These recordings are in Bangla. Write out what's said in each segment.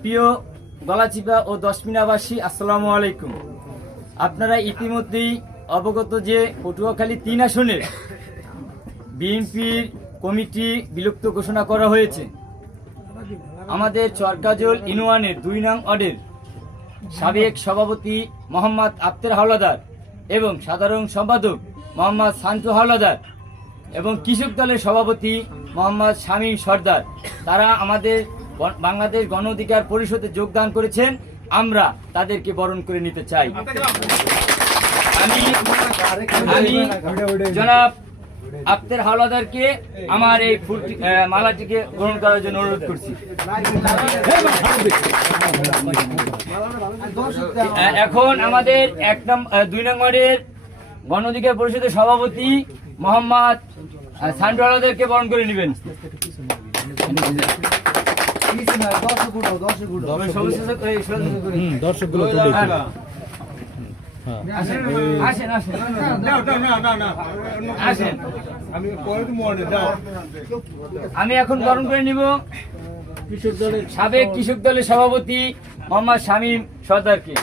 প্রিয় গলাচিপা ও দশমিনাবাসী, আসসালামু আলাইকুম। আপনারা ইতিমধ্যেই অবগত যে পটুয়াখালী 3 আসনের বিএনপির কমিটি বিলুপ্ত ঘোষণা করা হয়েছে। আমাদের চরকাজল ইউনিয়নের 2 নং ওয়ার্ডের সাবেক সভাপতি মোহাম্মদ আফতের হাওলাদার এবং সাধারণ সম্পাদক মোহাম্মদ সান্টু হাওলাদার এবং কৃষক দলের সভাপতি মোহাম্মদ শামীম সর্দার, তারা আমাদের বাংলাদেশ গণ অধিকার পরিষদে যোগদান করেছেন। আমরা তাদেরকে বরণ করে নিতে চাই। আমি জনাব আফতের হাওলাদারকে আমার এই মালাটিকে গ্রহণ করার জন্য অনুরোধ করছি। এখন আমাদের 2 নম্বরের গণ অধিকার পরিষদের সভাপতি মোহাম্মদ সান্টু হাওলাদারকে বরণ করে নেবেন। আমি এখন বরণ করে নিব সাবেক কৃষক দলের সভাপতি মোহাম্মদ শামীম সর্দারকে।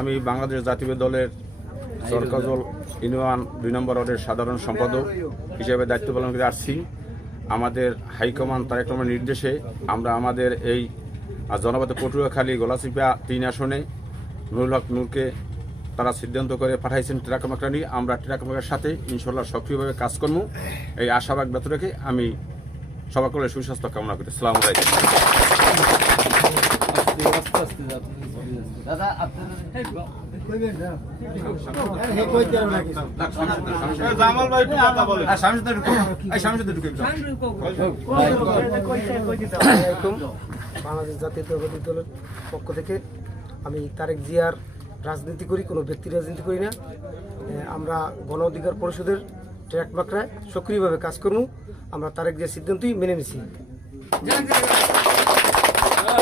আমি বাংলাদেশ জাতীয় দলের চরকাজল ইউনিয়ন 2 নম্বর ওয়ার্ডের সাধারণ সম্পাদক হিসেবে দায়িত্ব পালন করে আসছি। আমাদের হাইকমান্ড তারেক রহমানের নির্দেশে আমরা আমাদের এই জনপদে পটুয়াখালী গলাচিপা 3 আসনে নুরুল হক নূরকে তারা সিদ্ধান্ত করে পাঠাইছেন ট্রাকমাকড়া নিয়ে। আমরা ট্রাকমাকড়ার সাথে ইনশাল্লাহ সক্রিয়ভাবে কাজ করবো, এই আশাবাদ ব্যক্ত রেখে আমি সবাইকে সুস্বাস্থ্য কামনা করি। আসসালামু আলাইকুম। বাংলাদেশ জাতীয়তাবাদী দলের পক্ষ থেকে আমি তারেক জিয়ার রাজনীতি করি, কোনো ব্যক্তি রাজনীতি করি না। আমরা গণ অধিকার পরিষদের ট্র্যাক বাকরায় সক্রিয়ভাবে কাজ করব। আমরা তারেক জিয়ার সিদ্ধান্তই মেনে নিছি।